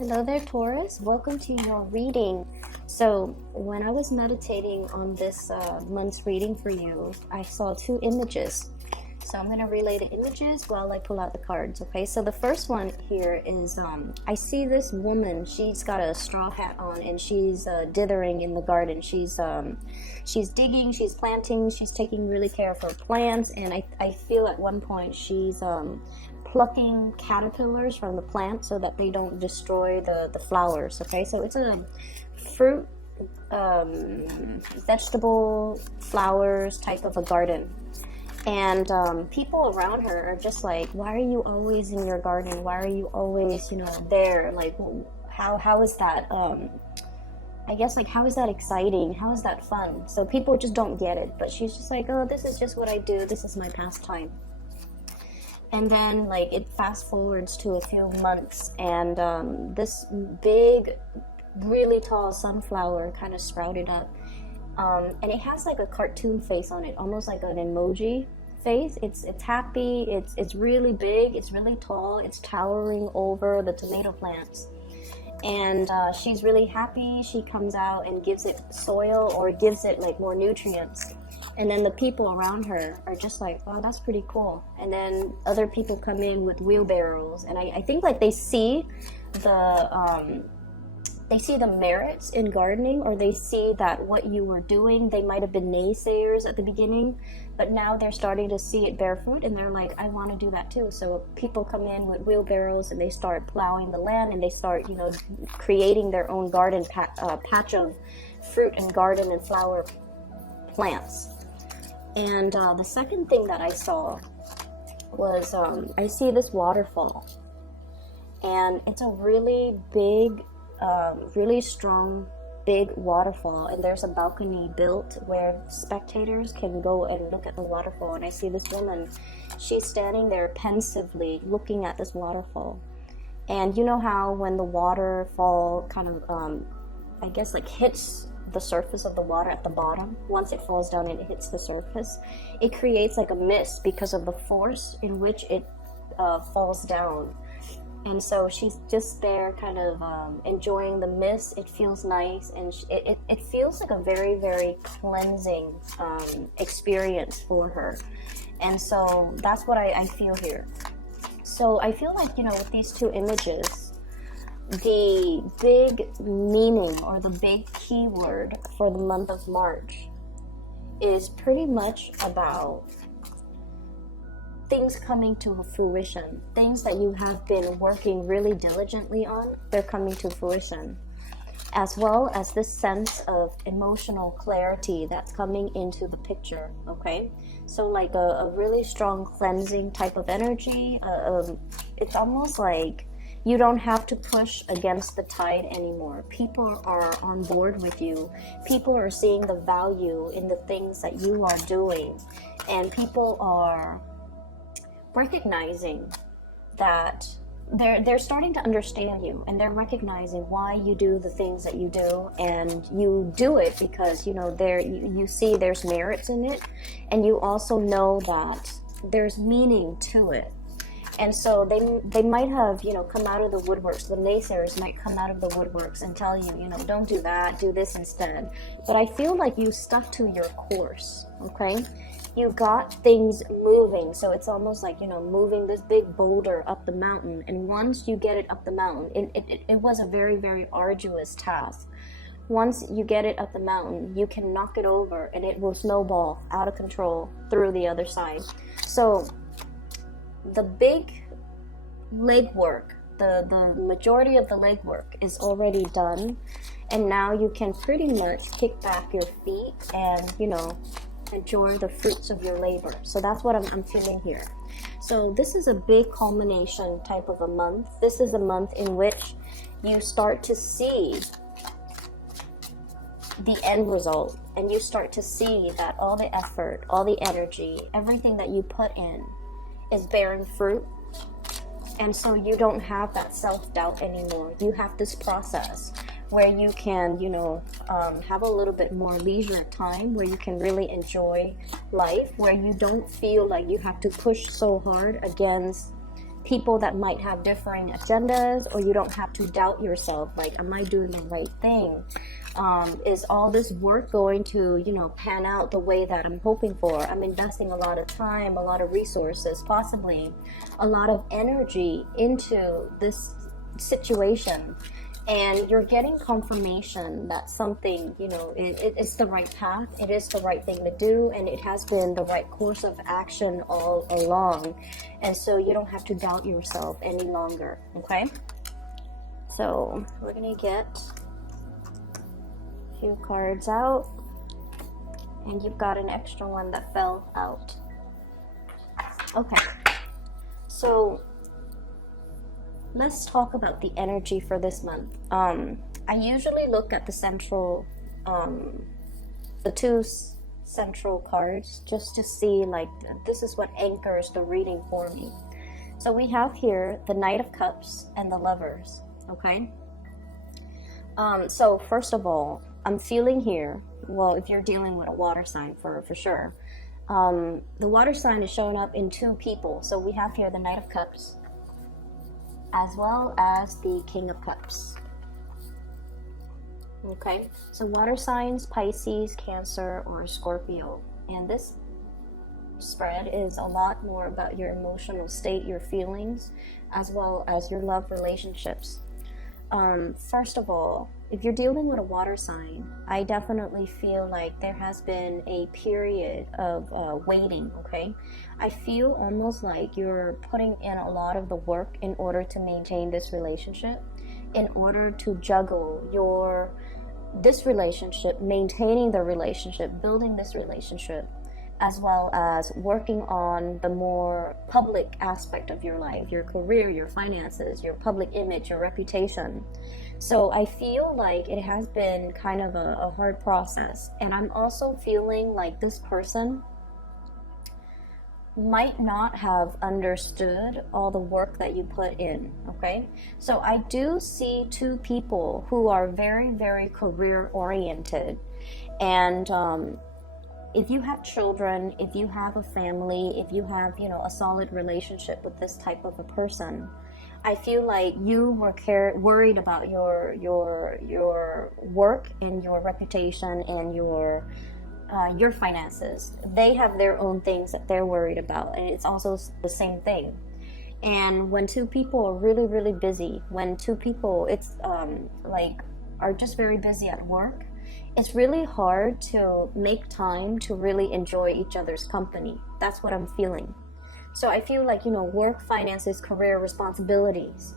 Hello there, Taurus. Welcome to your reading. So, when I was meditating on this month's reading for you, I saw two images. So, I'm going to relay the images while I pull out the cards, okay? So, the first one here is I see this woman. She's got a straw hat on and she's dithering in the garden. She's digging, she's planting, she's taking really care of her plants. And I feel at one point she's plucking caterpillars from the plant so that they don't destroy the flowers. Okay, so it's a fruit, vegetable, flowers type of a garden. And people around her are just like, why are you always in your garden? Why are you always, there? Like, how is that? I guess, like, how is that exciting? How is that fun? So people just don't get it. But she's just like, oh, this is just what I do. This is my pastime. And then, like, it fast forwards to a few months, and this big, really tall sunflower kind of sprouted up. And it has like a cartoon face on it, almost like an emoji face. It's happy. It's really big. It's really tall. It's towering over the tomato plants. And she's really happy. She comes out and gives it soil or gives it like more nutrients. And then the people around her are just like, wow, that's pretty cool. And then other people come in with wheelbarrows, and I think like they see the merits in gardening, or they see that what you were doing, they might have been naysayers at the beginning, but now they're starting to see it bear fruit, and they're like, I want to do that too. So people come in with wheelbarrows and they start plowing the land, and they start, creating their own garden patch of fruit and garden and flower plants. And the second thing that I saw was I see this waterfall, and it's a really big, really strong, big waterfall, and there's a balcony built where spectators can go and look at the waterfall. And I see this woman, she's standing there pensively looking at this waterfall. And you know how when the waterfall kind of I guess like hits the surface of the water at the bottom, once it falls down and it hits the surface, it creates like a mist because of the force in which it falls down. And so she's just there kind of enjoying the mist. It feels nice, and it feels like a very, very cleansing experience for her. And so that's what I feel here. So I feel like, with these two images, the big meaning or the big keyword for the month of March is pretty much about things coming to fruition. Things that you have been working really diligently on, they're coming to fruition. As well as this sense of emotional clarity that's coming into the picture, okay? So like a really strong cleansing type of energy. It's almost like you don't have to push against the tide anymore. People are on board with you. People are seeing the value in the things that you are doing. And people are recognizing that they're starting to understand you, and they're recognizing why you do the things that you do, and you do it because you see there's merits in it, and you also know that there's meaning to it. And so they might have, come out of the woodworks. The naysayers might come out of the woodworks and tell you, don't do that, do this instead. But I feel like you stuck to your course, okay? You got things moving. So it's almost like, moving this big boulder up the mountain. And once you get it up the mountain, it was a very, very arduous task. Once you get it up the mountain, you can knock it over and it will snowball out of control through the other side. So the big legwork, the majority of the legwork is already done, and now you can pretty much kick back your feet and enjoy the fruits of your labor. So that's what I'm feeling here. So this is a big culmination type of a month. This is a month in which you start to see the end result, and you start to see that all the effort, all the energy, everything that you put in is bearing fruit. And so you don't have that self-doubt anymore. You have this process where you can, have a little bit more leisure time, where you can really enjoy life, where you don't feel like you have to push so hard against people that might have differing agendas, or you don't have to doubt yourself, like, am I doing the right thing? Is all this work going to, you know, pan out the way that I'm hoping for? I'm investing a lot of time, a lot of resources, possibly a lot of energy into this situation, and you're getting confirmation that something, you know, it's the right path, it is the right thing to do, and it has been the right course of action all along. And so you don't have to doubt yourself any longer. Okay, so we're gonna get a few cards out, and you've got an extra one that fell out. Okay, so let's talk about the energy for this month. I usually look at the central, the two central cards, just to see, like, this is what anchors the reading for me. So we have here the Knight of Cups and the Lovers. Okay. So first of all, I'm feeling here, well, if you're dealing with a water sign, for sure, the water sign is showing up in two people. So we have here the Knight of Cups as well as the King of Cups. Okay, so water signs, Pisces, Cancer, or Scorpio. And this spread is a lot more about your emotional state, your feelings, as well as your love relationships. First of all, if you're dealing with a water sign, I definitely feel like there has been a period of waiting, okay? I feel almost like you're putting in a lot of the work in order to maintain this relationship, in order to juggle this relationship, maintaining the relationship, building this relationship, as well as working on the more public aspect of your life, your career, your finances, your public image, your reputation. So I feel like it has been kind of a hard process. And I'm also feeling like this person might not have understood all the work that you put in, okay? So I do see two people who are very, very career oriented. And if you have children, if you have a family, if you have, you know, a solid relationship with this type of a person, I feel like you were worried about your work and your reputation and your finances. They have their own things that they're worried about, and it's also the same thing. And when two people are really, really busy, when two people are just very busy at work, it's really hard to make time to really enjoy each other's company. That's what I'm feeling. So I feel like, you know, work, finances, career, responsibilities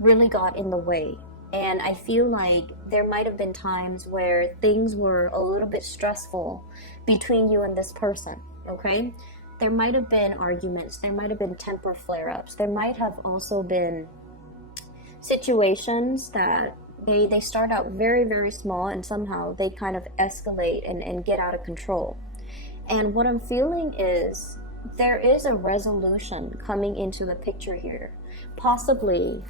really got in the way. And I feel like there might have been times where things were a little bit stressful between you and this person, okay? There might have been arguments, there might have been temper flare-ups, there might have also been situations that they start out very, very small, and somehow they kind of escalate and get out of control. And what I'm feeling is there is a resolution coming into the picture here. Possibly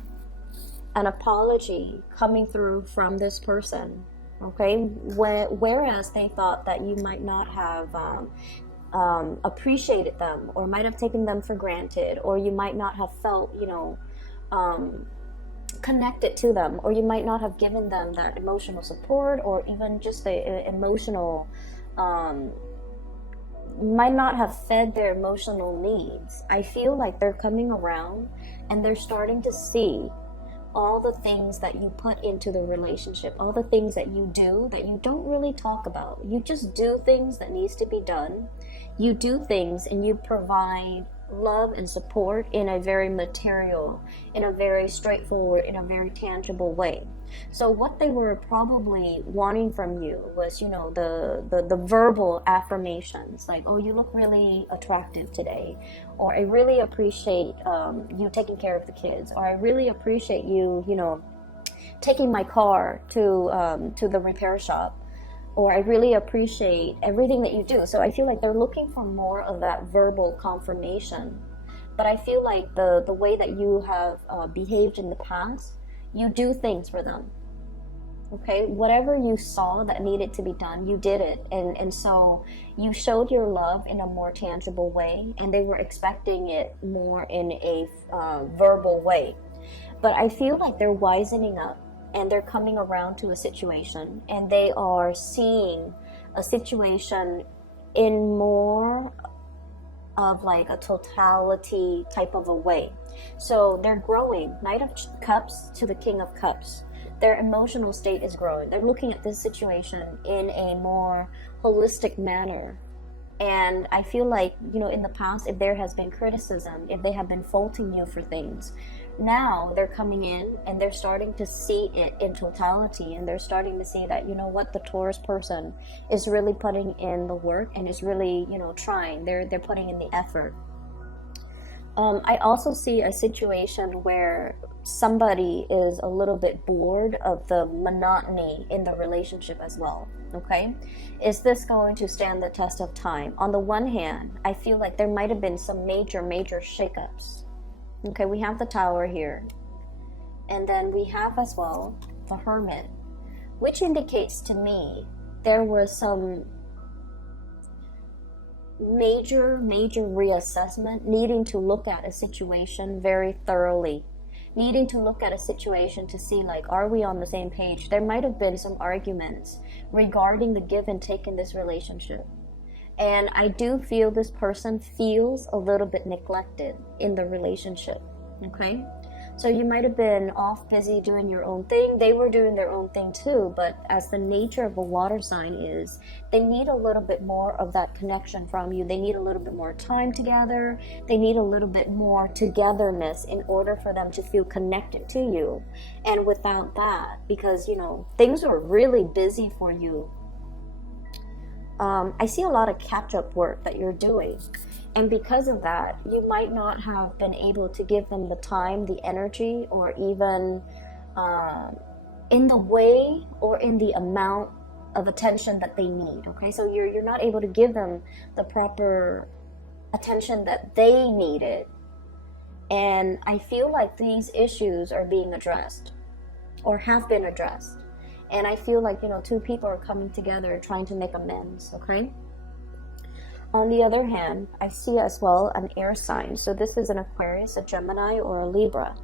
an apology coming through from this person, okay? Whereas they thought that you might not have appreciated them, or might have taken them for granted, or you might not have felt, you know, connected to them, or you might not have given them that emotional support, or even just the emotional, might not have fed their emotional needs. I feel like they're coming around and they're starting to see all the things that you put into the relationship, all the things that you do that you don't really talk about. You just do things that needs to be done. You do things and you provide love and support in a very material, in a very straightforward, in a very tangible way. So what they were probably wanting from you was, you know, the verbal affirmations, like, oh, you look really attractive today, or I really appreciate you taking care of the kids, or I really appreciate you, you know, taking my car to the repair shop, or I really appreciate everything that you do. So I feel like they're looking for more of that verbal confirmation. But I feel like the way that you have behaved in the past, you do things for them. Okay, whatever you saw that needed to be done, you did it. And so you showed your love in a more tangible way, and they were expecting it more in a verbal way. But I feel like they're wisening up, and they're coming around to a situation, and they are seeing a situation in more of like a totality type of a way. So they're growing. Knight of Cups to the King of Cups. Their emotional state is growing. They're looking at this situation in a more holistic manner. And I feel like, in the past, if there has been criticism, if they have been faulting you for things, now they're coming in and they're starting to see it in totality, and they're starting to see that, what, the Taurus person is really putting in the work and is really, trying. They're putting in the effort. I also see a situation where somebody is a little bit bored of the monotony in the relationship as well. Okay, is this going to stand the test of time? On the one hand, I feel like there might have been some major shakeups. Okay, we have the Tower here, and then we have as well the Hermit, which indicates to me there was some major reassessment, needing to look at a situation very thoroughly, needing to look at a situation to see, like, are we on the same page? There might have been some arguments regarding the give and take in this relationship, and I do feel this person feels a little bit neglected in the relationship. Okay, so you might have been off busy doing your own thing. They were doing their own thing too, but as the nature of a water sign is, they need a little bit more of that connection from you. They need a little bit more time together. They need a little bit more togetherness in order for them to feel connected to you. And without that, because, things were really busy for you, I see a lot of catch-up work that you're doing. And because of that, you might not have been able to give them the time, the energy, or even in the way or in the amount of attention that they need. Okay, so you're not able to give them the proper attention that they needed. And I feel like these issues are being addressed or have been addressed. And I feel like, two people are coming together trying to make amends. Okay. On the other hand, I see as well an air sign. So this is an Aquarius, a Gemini, or a Libra.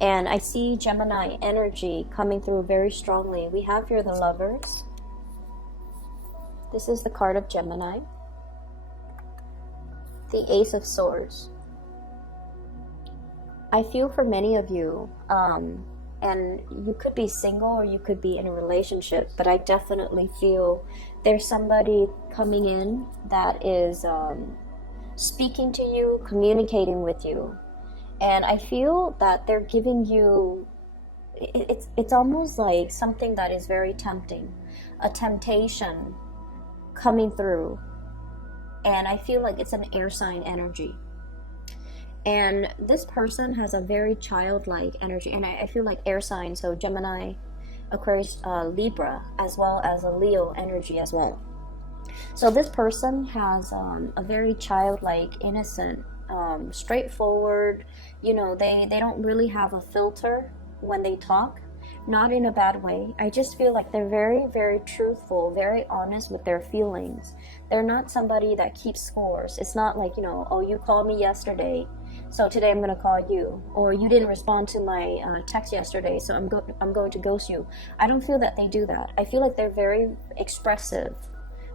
And I see Gemini energy coming through very strongly. We have here the Lovers. This is the card of Gemini. The Ace of Swords. I feel for many of you, and you could be single or you could be in a relationship, but I definitely feel there's somebody coming in that is speaking to you, communicating with you. And I feel that they're giving you, it's almost like something that is very tempting, a temptation coming through. And I feel like it's an air sign energy. And this person has a very childlike energy. And I feel like air signs, so Gemini, Aquarius, Libra, as well as a Leo energy as well. So this person has a very childlike, innocent, straightforward, they don't really have a filter when they talk. Not in a bad way. I just feel like they're very, very truthful, very honest with their feelings. They're not somebody that keeps scores. It's not like, oh, you called me yesterday, so today I'm going to call you. Or you didn't respond to my text yesterday, so I'm going to ghost you. I don't feel that they do that. I feel like they're very expressive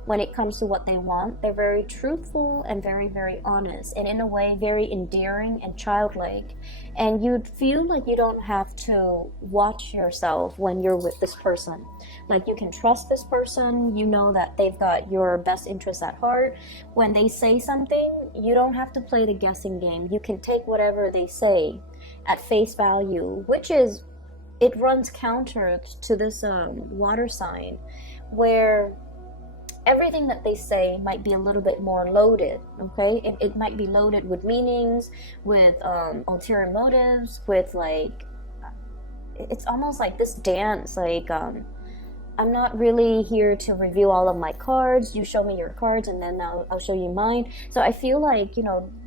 when it comes to what they want. They're very truthful and very, very honest, and in a way very endearing and childlike. And you'd feel like you don't have to watch yourself when you're with this person. Like, you can trust this person. You know that they've got your best interests at heart. When they say something, you don't have to play the guessing game. You can take whatever they say at face value, which is, it runs counter to this water sign, where everything that they say might be a little bit more loaded, okay? It might be loaded with meanings, with ulterior motives, with like, it's almost like this dance, like, I'm not really here to review all of my cards. You show me your cards and then I'll show you mine. So I feel like,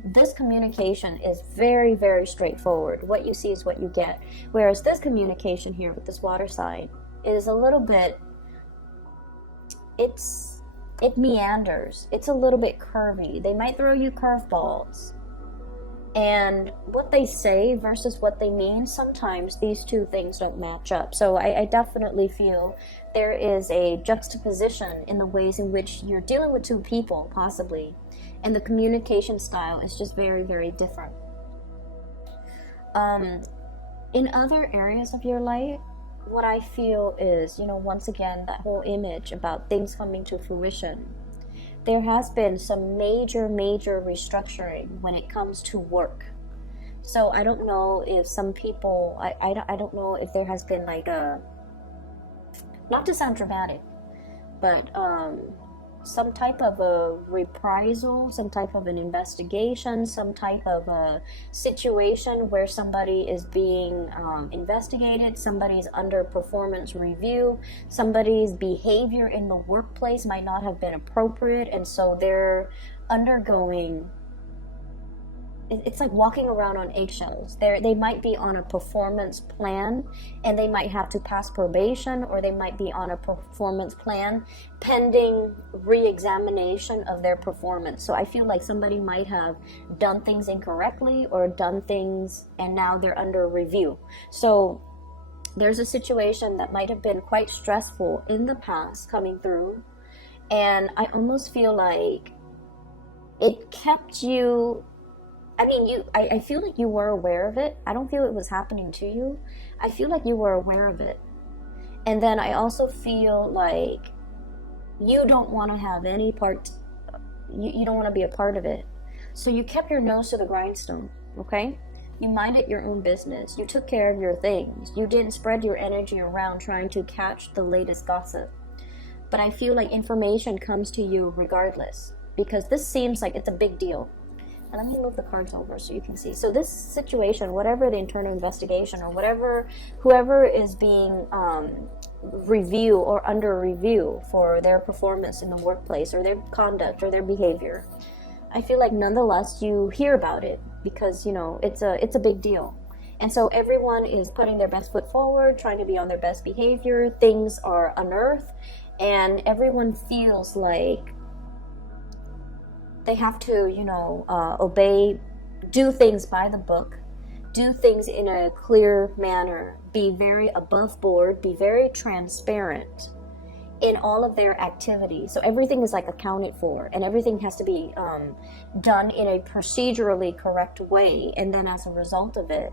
this communication is very, very straightforward. What you see is what you get. Whereas this communication here with this water sign, is a little bit, it meanders. It's a little bit curvy. They might throw you curveballs. And what they say versus what they mean, sometimes these two things don't match up. So I definitely feel there is a juxtaposition in the ways in which you're dealing with two people, possibly, and the communication style is just very, very different. In other areas of your life, what I feel is, once again, that whole image about things coming to fruition. There has been some major restructuring when it comes to work. So I don't know if some people, I don't know if there has been like not to sound dramatic, but some type of a reprisal, some type of an investigation, some type of a situation where somebody is being investigated, somebody's under performance review, somebody's behavior in the workplace might not have been appropriate, and so they're undergoing, it's like walking around on eggshells. They might be on a performance plan and they might have to pass probation, or they might be on a performance plan pending re-examination of their performance. So I feel like somebody might have done things incorrectly or done things and now they're under review. So there's a situation that might have been quite stressful in the past coming through, and I almost feel like it kept you, I feel like you were aware of it. I don't feel it was happening to you. I feel like you were aware of it. And then I also feel like you don't want to have any part, you don't want to be a part of it. So you kept your nose to the grindstone, okay? You minded your own business. You took care of your things. You didn't spread your energy around trying to catch the latest gossip. But I feel like information comes to you regardless, because this seems like it's a big deal. And let me move the cards over so you can see. So this situation, whatever the internal investigation or whatever, whoever is being review or under review for their performance in the workplace or their conduct or their behavior, I feel like nonetheless you hear about it because, it's a big deal. And so everyone is putting their best foot forward, trying to be on their best behavior. Things are unearthed and everyone feels like they have to, obey, do things by the book, do things in a clear manner, be very above board, be very transparent in all of their activities. So everything is like accounted for, and everything has to be done in a procedurally correct way. And then as a result of it,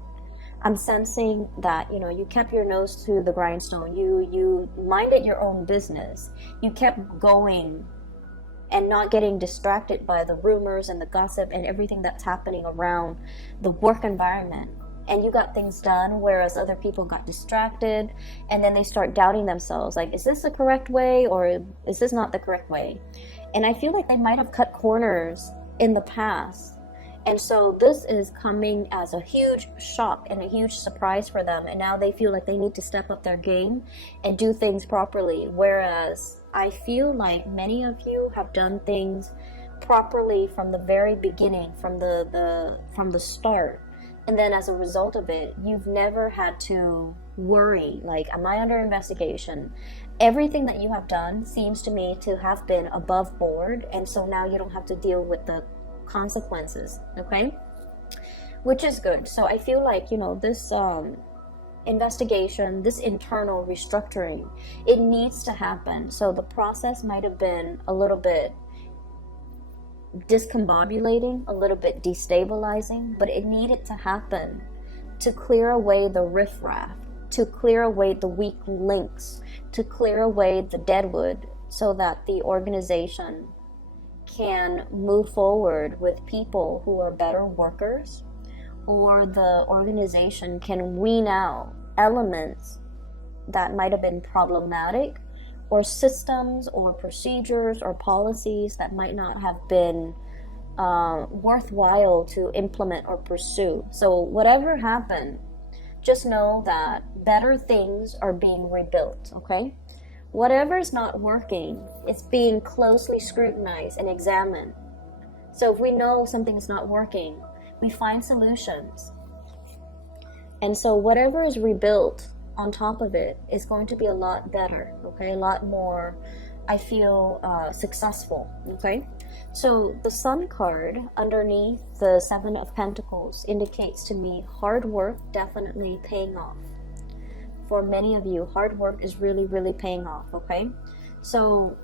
I'm sensing that, you kept your nose to the grindstone. You minded your own business. You kept going and not getting distracted by the rumors and the gossip and everything that's happening around the work environment. And you got things done, whereas other people got distracted, and then they start doubting themselves, like, is this the correct way or is this not the correct way? And I feel like they might have cut corners in the past. And so this is coming as a huge shock and a huge surprise for them. And now they feel like they need to step up their game and do things properly. Whereas I feel like many of you have done things properly from the very beginning, from the start. And then as a result of it, you've never had to worry, like, am I under investigation? Everything that you have done seems to me to have been above board. And so now you don't have to deal with the consequences, okay? Which is good. So I feel like, this investigation, this internal restructuring, it needs to happen. So the process might have been a little bit discombobulating, a little bit destabilizing, but it needed to happen to clear away the riffraff, to clear away the weak links, to clear away the deadwood, so that the organization can move forward with people who are better workers, or the organization can wean out elements that might have been problematic, or systems or procedures or policies that might not have been worthwhile to implement or pursue. So whatever happened, just know that better things are being rebuilt, okay? Whatever's not working, it's being closely scrutinized and examined. So if we know something's not working, we find solutions. And so whatever is rebuilt on top of it is going to be a lot better, okay? A lot more, I feel, successful, okay? So the Sun card underneath the Seven of Pentacles indicates to me hard work definitely paying off. For many of you, hard work is really, really paying off, okay? So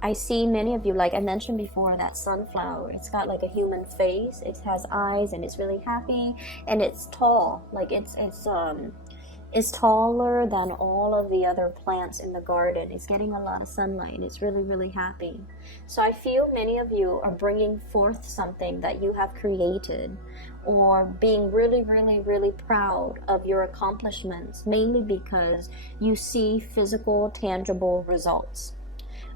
I see many of you, like I mentioned before, that sunflower, it's got like a human face, it has eyes, and it's really happy, and it's tall, like it's taller than all of the other plants in the garden. It's getting a lot of sunlight, and it's really, really happy. So I feel many of you are bringing forth something that you have created, or being really, really, really proud of your accomplishments, mainly because you see physical, tangible results.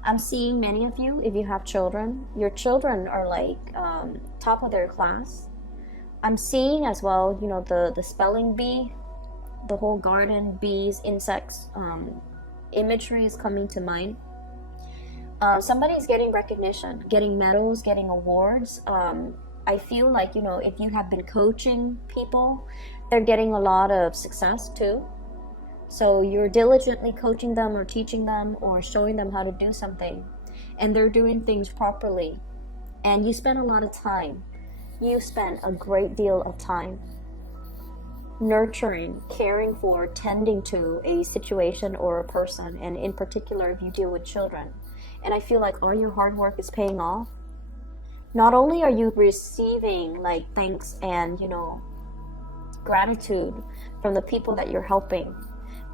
I'm seeing many of you, if you have children, your children are like top of their class. I'm seeing as well, you know, the spelling bee, the whole garden, bees, insects, imagery is coming to mind. Somebody's getting recognition, getting medals, getting awards. I feel like, you know, if you have been coaching people, they're getting a lot of success too. So you're diligently coaching them or teaching them or showing them how to do something, and they're doing things properly. And you spend a lot of time. You spend a great deal of time nurturing, caring for, tending to a situation or a person, and in particular if you deal with children. And I feel like all your hard work is paying off. Not only are you receiving like thanks and, you know, gratitude from the people that you're helping,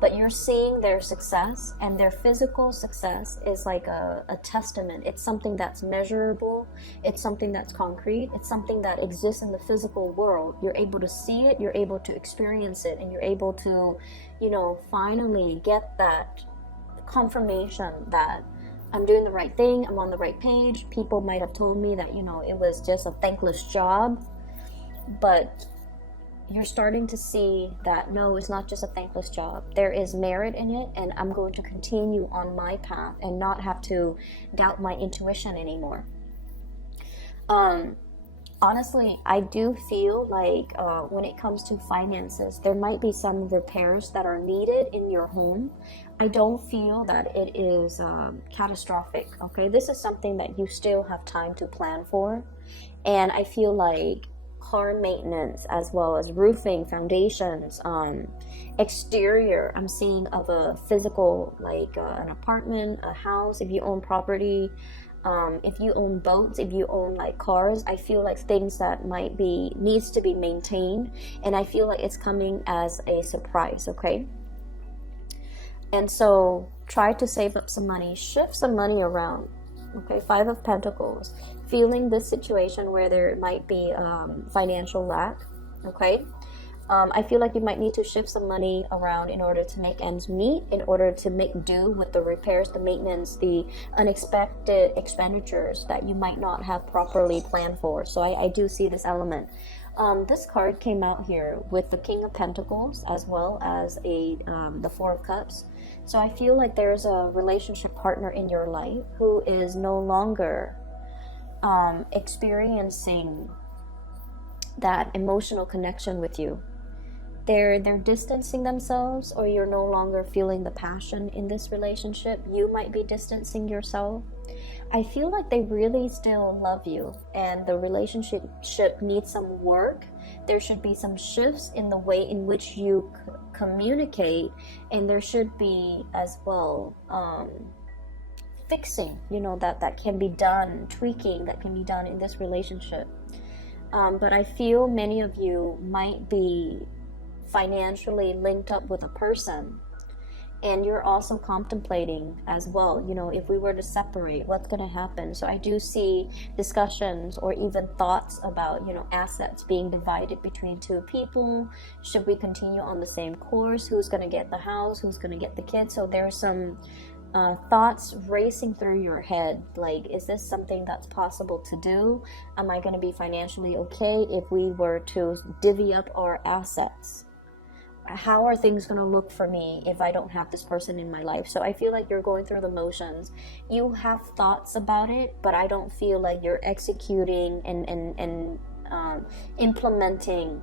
but you're seeing their success, and their physical success is like a testament. It's something that's measurable. It's something that's concrete. It's something that exists in the physical world. You're able to see it, you're able to experience it, and you're able to, you know, finally get that confirmation that I'm doing the right thing, I'm on the right page. People might have told me that, you know, it was just a thankless job, but you're starting to see that no, it's not just a thankless job. There is merit in it, and I'm going to continue on my path and not have to doubt my intuition anymore. Honestly, I do feel like when it comes to finances, there might be some repairs that are needed in your home. I don't feel that it is catastrophic, okay? This is something that you still have time to plan for. And I feel like car maintenance, as well as roofing, foundations, exterior, I'm seeing of a physical, like an apartment, a house, if you own property, if you own boats, if you own like cars, I feel like things that might be needs to be maintained, and I feel like it's coming as a surprise, okay? And so try to save up some money, shift some money around, okay? Five of Pentacles, feeling this situation where there might be financial lack, okay? I feel like you might need to shift some money around in order to make ends meet, in order to make do with the repairs, the maintenance, the unexpected expenditures that you might not have properly planned for. So I do see this element. This card came out here with the King of Pentacles, as well as the Four of Cups. So I feel like there's a relationship partner in your life who is no longer experiencing that emotional connection with you. They're distancing themselves, or you're no longer feeling the passion in this relationship. You might be distancing yourself. I feel like they really still love you, and the relationship needs some work. There should be some shifts in the way in which you communicate, and there should be as well fixing, you know, that can be done, tweaking that can be done in this relationship. But I feel many of you might be financially linked up with a person, and you're also contemplating as well, you know, if we were to separate, what's going to happen? So I do see discussions or even thoughts about, you know, assets being divided between two people. Should we continue on the same course? Who's going to get the house? Who's going to get the kids? So there's some thoughts racing through your head, like, is this something that's possible to do? Am I going to be financially okay if we were to divvy up our assets? How are things going to look for me if I don't have this person in my life? So I feel like you're going through the motions. You have thoughts about it, but I don't feel like you're executing and implementing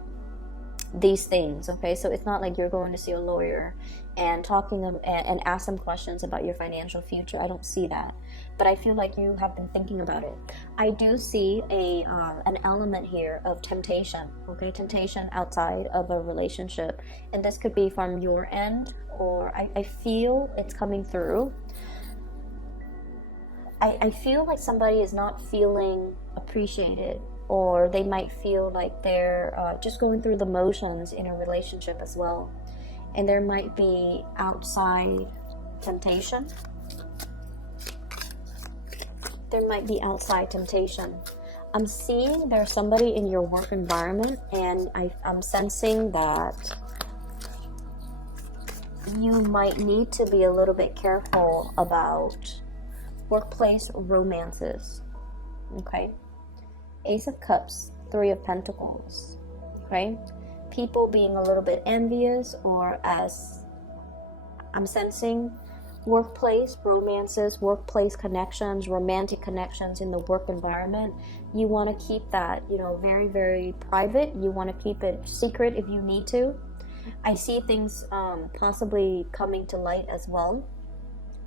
these things, okay? So it's not like you're going to see a lawyer and and ask them questions about your financial future. I don't see that, but I feel like you have been thinking about it. I do see an element here of temptation, okay? Temptation outside of a relationship, and this could be from your end, or I feel it's coming through. I feel like somebody is not feeling appreciated, or they might feel like they're just going through the motions in a relationship as well. And there might be outside temptation. There might be outside temptation. I'm seeing there's somebody in your work environment, and I'm sensing that you might need to be a little bit careful about workplace romances. Okay? Ace of Cups, Three of Pentacles. Okay? People being a little bit envious, or as I'm sensing, workplace romances, workplace connections, romantic connections in the work environment. You want to keep that, very, very private. You want to keep it secret if you need to. I see things possibly coming to light as well.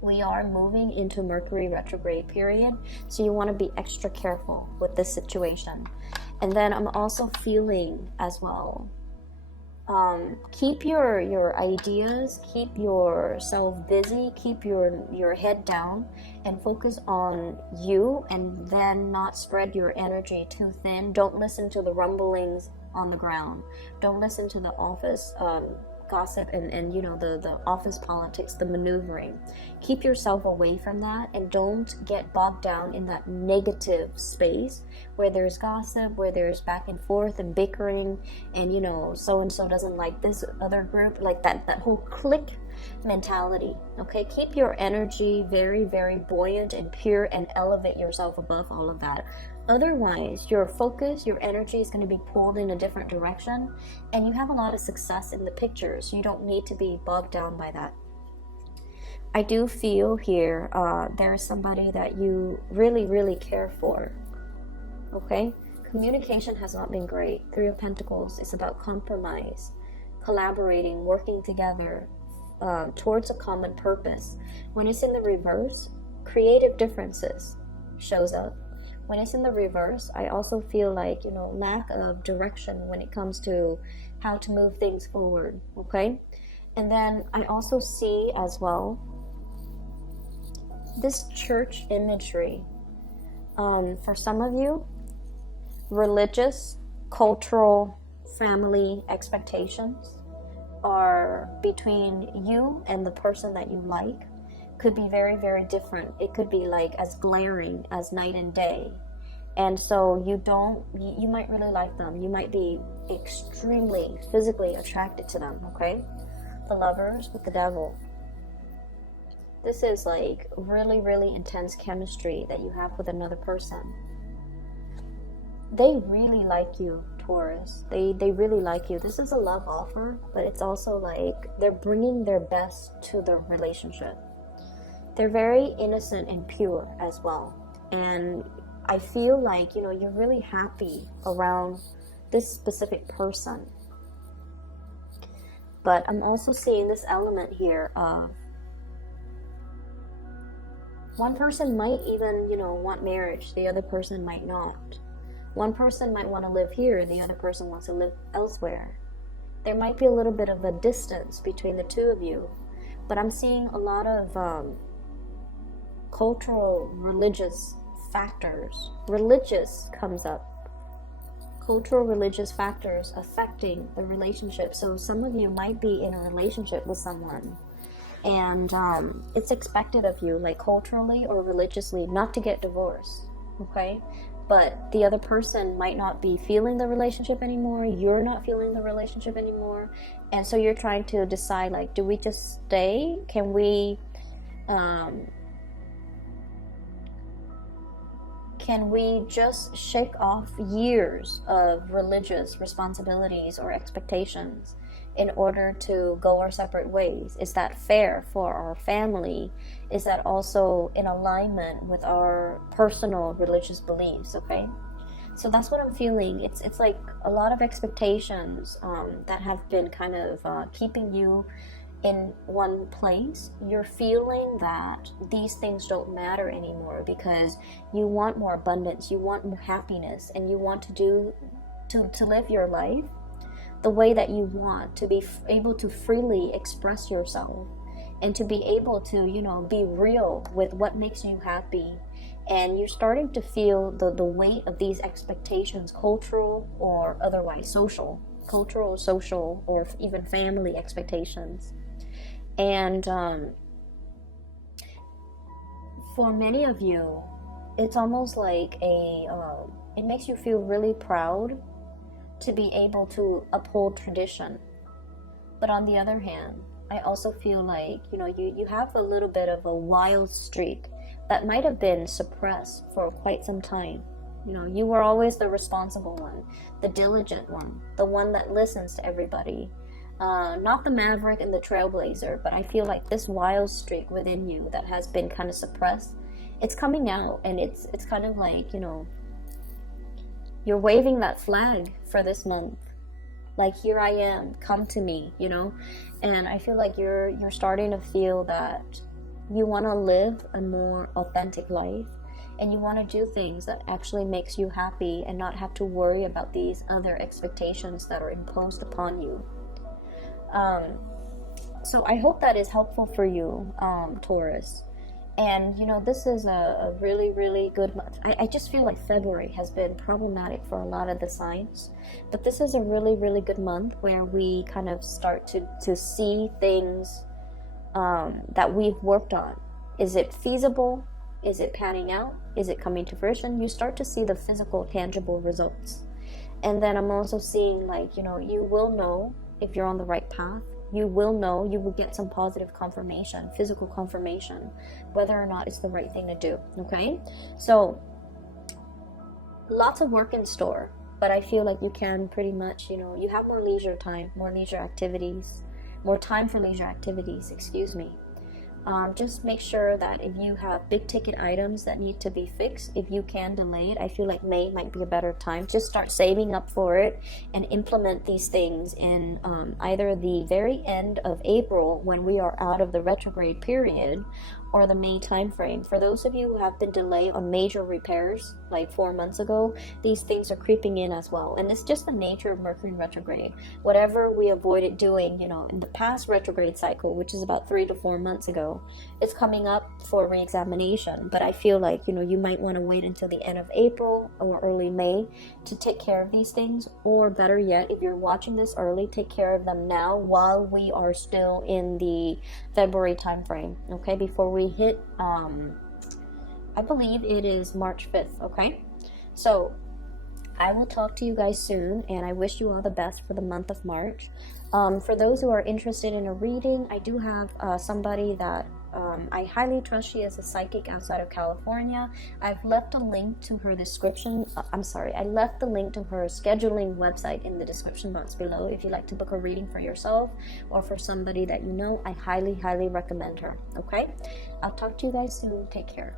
We are moving into Mercury retrograde period, so you want to be extra careful with this situation. And then I'm also feeling as well, keep your ideas, keep yourself busy, keep your head down, and focus on you, and then not spread your energy too thin. Don't listen to the rumblings on the ground. Don't listen to the office gossip and the office politics, the maneuvering. Keep yourself away from that, and don't get bogged down in that negative space where there's gossip, where there's back and forth and bickering, and so and so doesn't like this other group, like that whole clique mentality. Okay, keep your energy very, very buoyant and pure, and elevate yourself above all of that. Otherwise, your focus, your energy is going to be pulled in a different direction, and you have a lot of success in the pictures. You don't need to be bogged down by that. I do feel here there's somebody that you really, really care for. Okay? Communication has not been great. Three of Pentacles is about compromise, collaborating, working together towards a common purpose. When it's in the reverse, creative differences shows up. When it's in the reverse, I also feel like, lack of direction when it comes to how to move things forward, okay? And then I also see as well this church imagery. For some of you, religious, cultural, family expectations are between you and the person that you like. Could be very, very different. It could be like as glaring as night and day. And so you might really like them. You might be extremely physically attracted to them, okay? The Lovers with the Devil. This is like really, really intense chemistry that you have with another person. They really like you, Taurus. They really like you. This is a love offer, but it's also like they're bringing their best to the relationship. They're very innocent and pure as well. And I feel like, you're really happy around this specific person. But I'm also seeing this element here of one person might even, want marriage. The other person might not. One person might want to live here. The other person wants to live elsewhere. There might be a little bit of a distance between the two of you. But I'm seeing a lot of cultural, religious factors. Religious comes up. Cultural, religious factors affecting the relationship. So some of you might be in a relationship with someone, and it's expected of you, like culturally or religiously, not to get divorced, okay? But the other person might not be feeling the relationship anymore. You're not feeling the relationship anymore. And so you're trying to decide, like, do we just stay? Can we just shake off years of religious responsibilities or expectations in order to go our separate ways? Is that fair for our family? Is that also in alignment with our personal religious beliefs, okay? So that's what I'm feeling. It's like a lot of expectations that have been kind of keeping you in one place. You're feeling that these things don't matter anymore because you want more abundance, you want more happiness, and you want to live your life the way that you want, to be able to freely express yourself and to be able to, you know, be real with what makes you happy. And you're starting to feel the weight of these expectations, cultural or otherwise, cultural, social, or even family expectations. And for many of you, it's almost like it makes you feel really proud to be able to uphold tradition. But on the other hand, I also feel like, you know, you have a little bit of a wild streak that might have been suppressed for quite some time. You know, you were always the responsible one, the diligent one, the one that listens to everybody. Not the maverick and the trailblazer, but I feel like this wild streak within you that has been kind of suppressed, it's coming out, and it's kind of like, you know, you're waving that flag for this month. Like, here I am, come to me, you know? And I feel like you're starting to feel that you want to live a more authentic life, and you want to do things that actually makes you happy and not have to worry about these other expectations that are imposed upon you. So I hope that is helpful for you, Taurus. And, you know, this is a really, really good month. I just feel like February has been problematic for a lot of the signs. But this is a really, really good month where we kind of start to see things that we've worked on. Is it feasible? Is it panning out? Is it coming to fruition? You start to see the physical, tangible results. And then I'm also seeing, like, you know, you will know if you're on the right path. You will know, you will get some positive confirmation, physical confirmation, whether or not it's the right thing to do, okay? So, lots of work in store, but I feel like you can pretty much, you know, you have more leisure time, more leisure activities, more time for leisure activities, excuse me. Just make sure that if you have big ticket items that need to be fixed, if you can delay it, I feel like May might be a better time. Just start saving up for it and implement these things in either the very end of April, when we are out of the retrograde period, or the May time frame. For those of you who have been delayed on major repairs like 4 months ago, these things are creeping in as well. And it's just the nature of Mercury retrograde. Whatever we avoided doing, you know, in the past retrograde cycle, which is about 3 to 4 months ago, it's coming up for re-examination. But I feel like, you know, you might want to wait until the end of April or early May to take care of these things. Or better yet, if you're watching this early, take care of them now while we are still in the February time frame, okay, before we hit I believe it is March 5th, okay? So I will talk to you guys soon, and I wish you all the best for the month of March. For those who are interested in a reading, I do have somebody that I highly trust. She is a psychic outside of California. I've left a link to her description. I left the link to her scheduling website in the description box below. If you'd like to book a reading for yourself or for somebody that you know, I highly, highly recommend her. Okay? I'll talk to you guys soon. Take care.